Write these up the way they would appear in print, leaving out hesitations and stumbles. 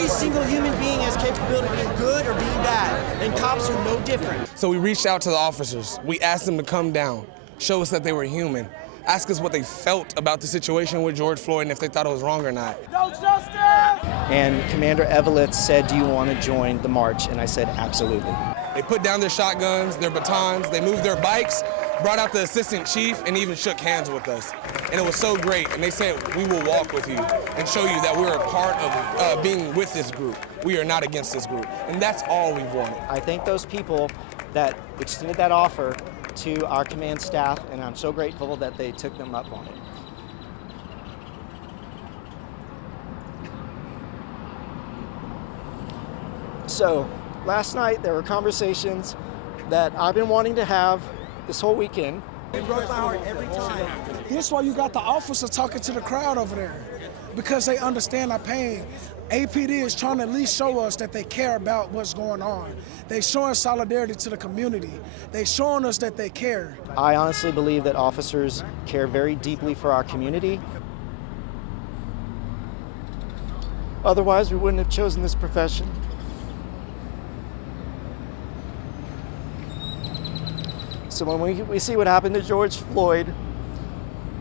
Every single human being has capability of being good or being bad, and cops are no different. So we reached out to the officers. We asked them to come down, show us that they were human, ask us what they felt about the situation with George Floyd and if they thought it was wrong or not. No justice! And Commander Evelith said, "Do you want to join the march?" And I said, "Absolutely." They put down their shotguns, their batons, they moved their bikes, brought out the assistant chief, and even shook hands with us. And it was so great. And they said, "We will walk with you and show you that we're a part of being with this group. We are not against this group." And that's all we've wanted. I thank those people that extended that offer to our command staff, and I'm so grateful that they took them up on it. So, last night there were conversations that I've been wanting to have this whole weekend. It broke my heart every time. This is why you got the officers talking to the crowd over there, because they understand our pain. APD is trying to at least show us that they care about what's going on. They're showing solidarity to the community. They're showing us that they care. I honestly believe that officers care very deeply for our community. Otherwise, we wouldn't have chosen this profession. So when we see what happened to George Floyd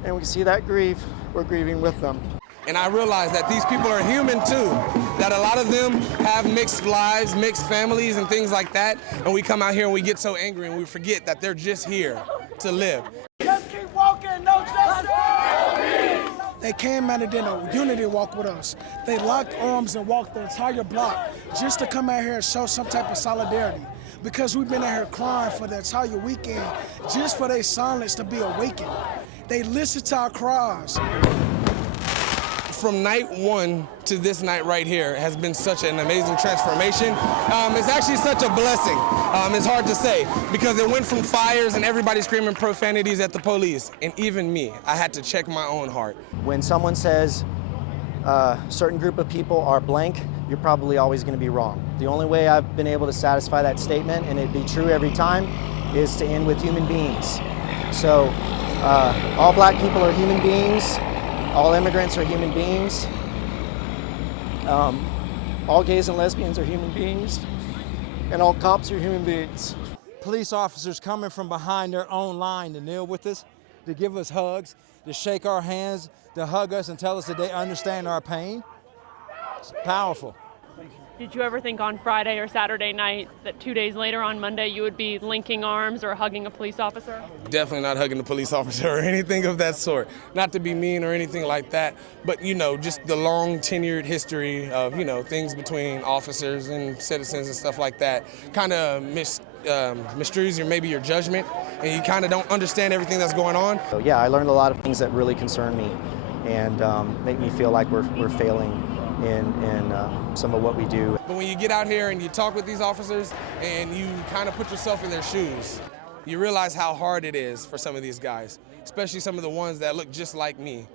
and we see that grief, we're grieving with them. And I realize that these people are human too, that a lot of them have mixed lives, mixed families and things like that. And we come out here and we get so angry and we forget that they're just here to live. Just keep walking, no justice! They came out and did a unity walk with us. They locked arms and walked the entire block just to come out here and show some type of solidarity. Because we've been out here crying for the entire weekend, just for their silence to be awakened. They listened to our cries. From night one to this night right here has been such an amazing transformation. It's actually such a blessing. It's hard to say, because it went from fires and everybody screaming profanities at the police, and even me, I had to check my own heart. When someone says a certain group of people are blank, you're probably always going to be wrong. The only way I've been able to satisfy that statement, and it'd be true every time, is to end with human beings. So all black people are human beings. All immigrants are human beings. All gays and lesbians are human beings. And all cops are human beings. Police officers coming from behind their own line to kneel with us, to give us hugs, to shake our hands, to hug us and tell us that they understand our pain. It's powerful. Did you ever think on Friday or Saturday night that 2 days later on Monday you would be linking arms or hugging a police officer? Definitely not hugging a police officer or anything of that sort. Not to be mean or anything like that, but just the long tenured history of, things between officers and citizens and stuff like that kind of misstrues maybe your judgment, and you kind of don't understand everything that's going on. So yeah, I learned a lot of things that really concern me and make me feel like we're failing in some of what we do. But when you get out here and you talk with these officers and you kind of put yourself in their shoes, you realize how hard it is for some of these guys, especially some of the ones that look just like me.